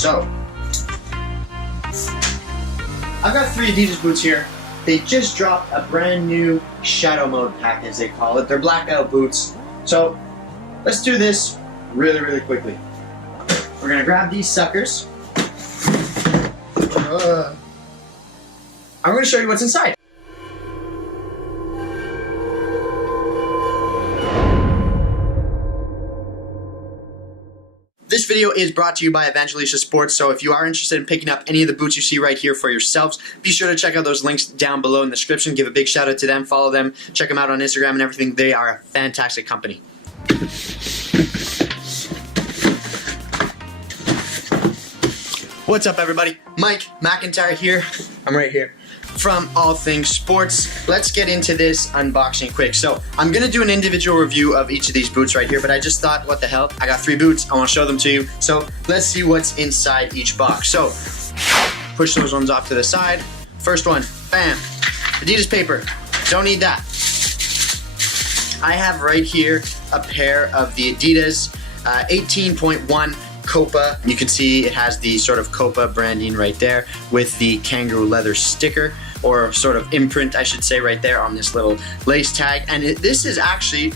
So, I've got 3 Adidas boots here. They just dropped a brand new shadow mode pack, as they call it. They're blackout boots. So, let's do this really, really quickly. We're gonna grab these suckers. I'm gonna show you what's inside. This video is brought to you by Evangelista Sports, so if you are interested in picking up any of the boots you see right here for yourselves, be sure to check out those links down below in the description. Give a big shout out to them, follow them, check them out on Instagram and everything. They are a fantastic company. What's up, everybody? Mike McIntyre here. I'm right here. From All Things Sports. Let's get into this unboxing quick. So I'm gonna do an individual review of each of these boots right here, but I just thought, what the hell? I got 3 boots, I wanna show them to you. So let's see what's inside each box. So push those ones off to the side. First one, bam, Adidas paper, don't need that. I have right here a pair of the Adidas 18.1 Copa. You can see it has the sort of Copa branding right there with the kangaroo leather sticker, or sort of imprint I should say, right there on this little lace tag. And this is actually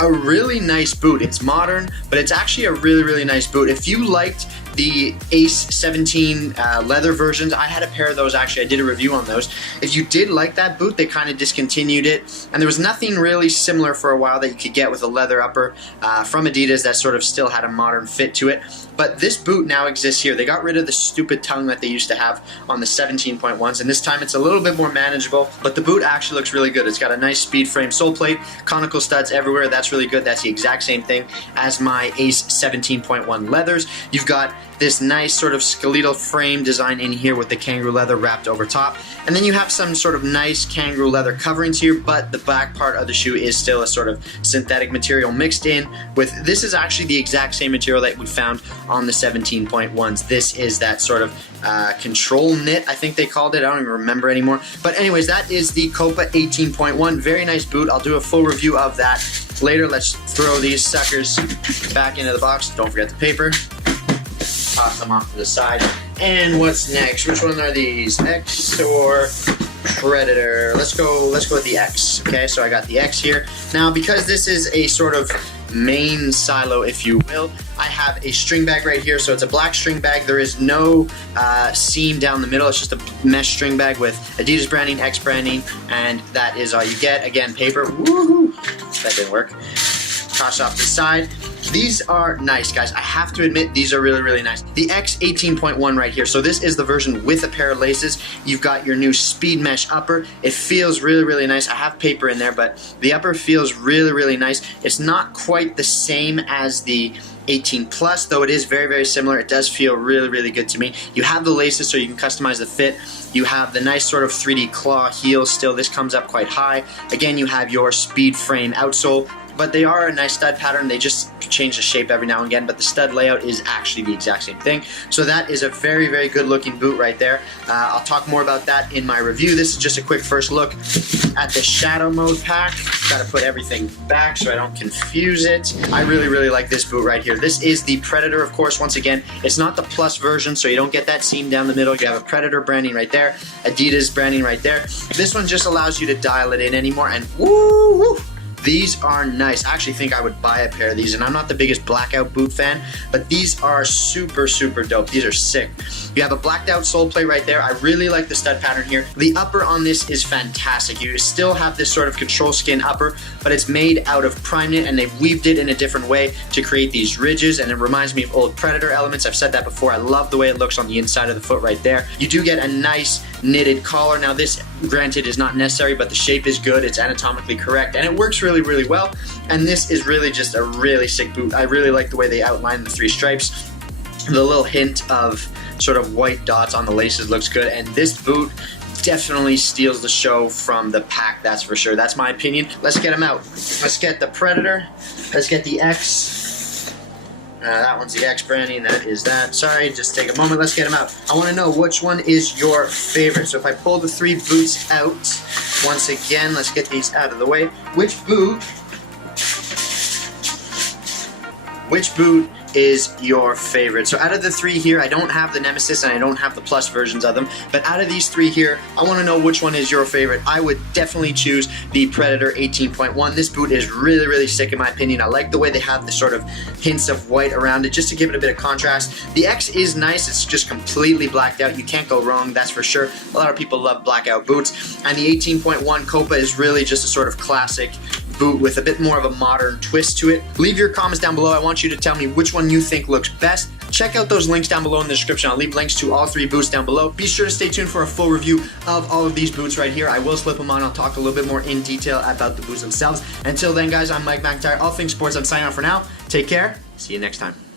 a really nice boot. It's modern, but it's actually a really, really nice boot. If you liked the Ace 17 leather versions, I had a pair of those actually. I did a review on those. If you did like that boot, they kind of discontinued it, and there was nothing really similar for a while that you could get with a leather upper from Adidas that sort of still had a modern fit to it. But this boot now exists here. They got rid of the stupid tongue that they used to have on the 17.1s, and this time it's a little bit more manageable, but the boot actually looks really good. It's got a nice speed frame sole plate, conical studs everywhere. That's really good. That's the exact same thing as my Ace 17.1 leathers. You've got this nice sort of skeletal frame design in here with the kangaroo leather wrapped over top, and then you have some sort of nice kangaroo leather coverings here, but the back part of the shoe is still a sort of synthetic material mixed in with, this is actually the exact same material that we found on the 17.1s. This is that sort of control knit, I think they called it. I don't even remember anymore. But anyways, that is the Copa 18.1. Very nice boot. I'll do a full review of that later. Let's throw these suckers back into the box. Don't forget the paper. Toss them off to the side. And what's next? Which one are these? X or Predator? Let's go with the X. Okay, so I got the X here. Now, because this is a sort of main silo, if you will, I have a string bag right here. So it's a black string bag. There is no seam down the middle. It's just a mesh string bag with Adidas branding, X branding, and that is all you get. Again, paper. Woohoo! That didn't work. Toss off the side. These are nice, guys. I have to admit, these are really, really nice. The X 18.1 right here. So this is the version with a pair of laces. You've got your new speed mesh upper. It feels really, really nice. I have paper in there, but the upper feels really, really nice. It's not quite the same as the 18 plus, though it is very, very similar. It does feel really, really good to me. You have the laces so you can customize the fit. You have the nice sort of 3D claw heel still. This comes up quite high. Again, you have your speed frame outsole, but they are a nice stud pattern. They just change the shape every now and again, but the stud layout is actually the exact same thing. So that is a very, very good looking boot right there. I'll talk more about that in my review. This is just a quick first look at the shadow mode pack. Got to put everything back so I don't confuse it. I really, really like this boot right here. This is the Predator, of course. Once again, it's not the plus version, so you don't get that seam down the middle. You have a Predator branding right there, Adidas branding right there. This one just allows you to dial it in anymore, and woo! These are nice. I actually think I would buy a pair of these, and I'm not the biggest Blackout boot fan, but these are super, super dope. These are sick. You have a blacked out sole plate right there. I really like the stud pattern here. The upper on this is fantastic. You still have this sort of control skin upper, but it's made out of prime knit, and they've weaved it in a different way to create these ridges, and it reminds me of old Predator elements. I've said that before. I love the way it looks on the inside of the foot right there. You do get a nice knitted collar. Now this, granted, is not necessary, but the shape is good. It's anatomically correct, and it works really, really well. And this is really just a really sick boot. I really like the way they outline the 3 stripes. The little hint of sort of white dots on the laces looks good, and this boot definitely steals the show from the pack, that's for sure. That's my opinion. Let's get them out. Let's get the Predator. Let's get the X. That one's the X branding, that is that. Sorry, just take a moment, let's get them out. I want to know which one is your favorite. So if I pull the 3 boots out, once again, let's get these out of the way. Which boot is your favorite? So out of the three here, I don't have the Nemesis and I don't have the Plus versions of them, but out of these three here, I want to know which one is your favorite. I would definitely choose the Predator 18.1. This boot is really, really sick in my opinion. I like the way they have the sort of hints of white around it just to give it a bit of contrast. The X is nice. It's just completely blacked out. You can't go wrong, that's for sure. A lot of people love blackout boots. And the 18.1 Copa is really just a sort of classic boot with a bit more of a modern twist to it. Leave your comments down below. I want you to tell me which one you think looks best. Check out those links down below in the description. I'll leave links to all three boots down below. Be sure to stay tuned for a full review of all of these boots right here. I will slip them on. I'll talk a little bit more in detail about the boots themselves. Until then, guys, I'm Mike McIntyre. All Things Sports. I'm signing off for now. Take care. See you next time.